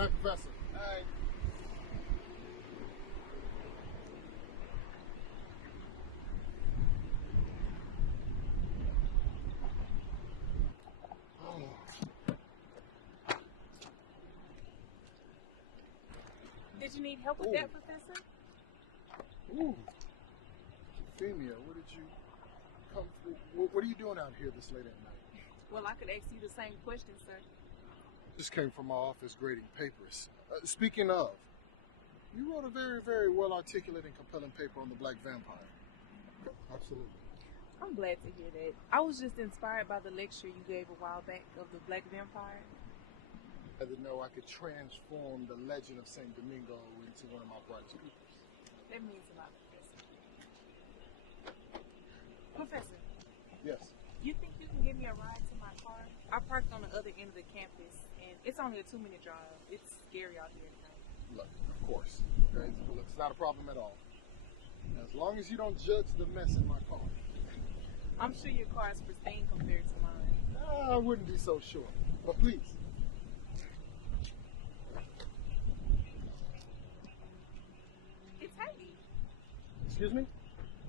night, Professor. Alright. Did you need help with that, Professor? Ooh. Euphemia, what did you come through? What are you doing out here this late at night? Well, I could ask you the same question, sir. Just came from my office grading papers. Speaking of, you wrote a very, very well articulate and compelling paper on the Black Vampire. Absolutely. I'm glad to hear that. I was just inspired by the lecture you gave a while back of the Black Vampire. I didn't know I could transform the legend of St. Domingo into one of my brightest pupils. That means a lot, Professor. Professor, Yes. you think you can give me a ride to my car? I parked on the other end of the campus, and it's only a 2-minute drive. It's scary out here at night. Look, of course. Okay? Look, it's not a problem at all. As long as you don't judge the mess in my car. I'm sure your car is pristine compared to mine. I wouldn't be so sure. But please. It's Haiti. Excuse me?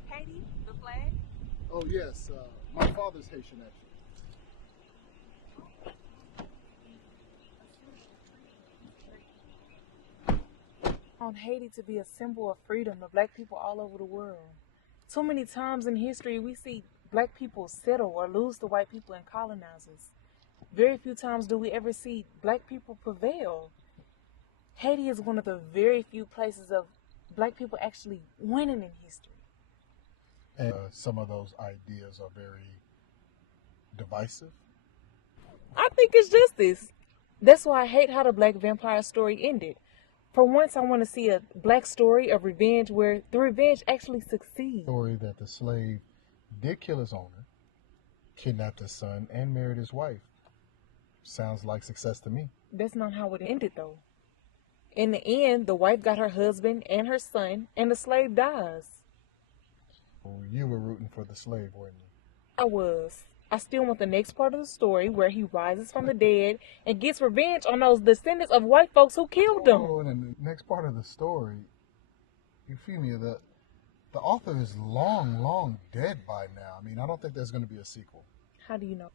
Haiti, the flag. Oh, yes. My father's Haitian, actually. On Haiti to be a symbol of freedom to black people all over the world. Too many times in history we see black people settle or lose to white people and colonizers. Very few times do we ever see black people prevail. Haiti is one of the very few places of black people actually winning in history. And some of those ideas are very divisive. I think it's justice. That's why I hate how the Black Vampire story ended. For once, I want to see a black story of revenge where the revenge actually succeeds. Story that the slave did kill his owner, kidnapped his son, and married his wife. Sounds like success to me. That's not how it ended, though. In the end, the wife got her husband and her son, and the slave dies. Well, you were rooting for the slave, weren't you? I was. I still want the next part of the story where he rises from the dead and gets revenge on those descendants of white folks who killed him. Oh, and the next part of the story, Euphemia, the author is long dead by now. I mean, I don't think there's going to be a sequel. How do you know?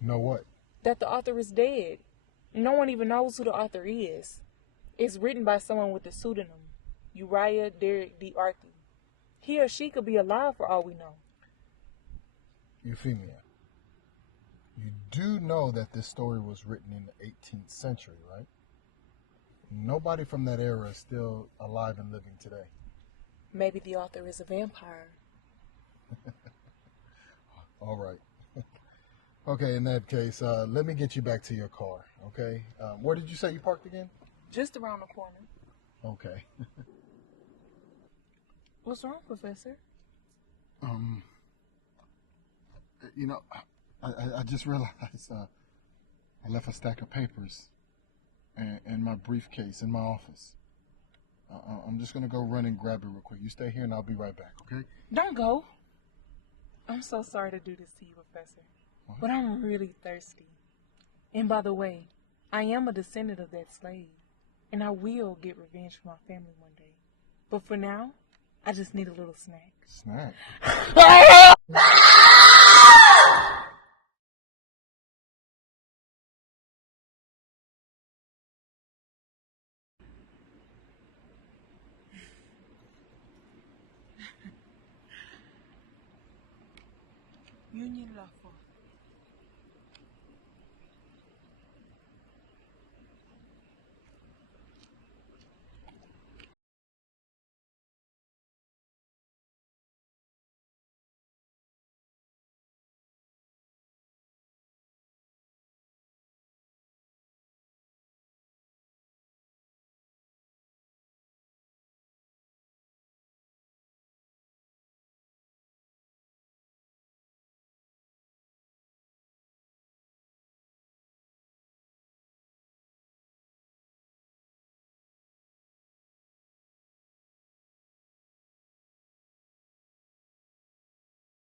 Know what? That the author is dead. No one even knows who the author is. It's written by someone with the pseudonym, Uriah Derrick D. Arthur. He or she could be alive for all we know. Euphemia, you do know that this story was written in the 18th century, right? Nobody from that era is still alive and living today. Maybe the author is a vampire. All right. Okay, in that case, let me get you back to your car, okay? Where did you say you parked again? Just around the corner. Okay. What's wrong, Professor? You know, I just realized I left a stack of papers in my briefcase in my office. I'm just going to go run and grab it real quick. You stay here and I'll be right back, okay? Don't go. I'm so sorry to do this to you, Professor. What? But I'm really thirsty. And by the way, I am a descendant of that slave. And I will get revenge for my family one day. But for now, I just need a little snack. Snack? Union La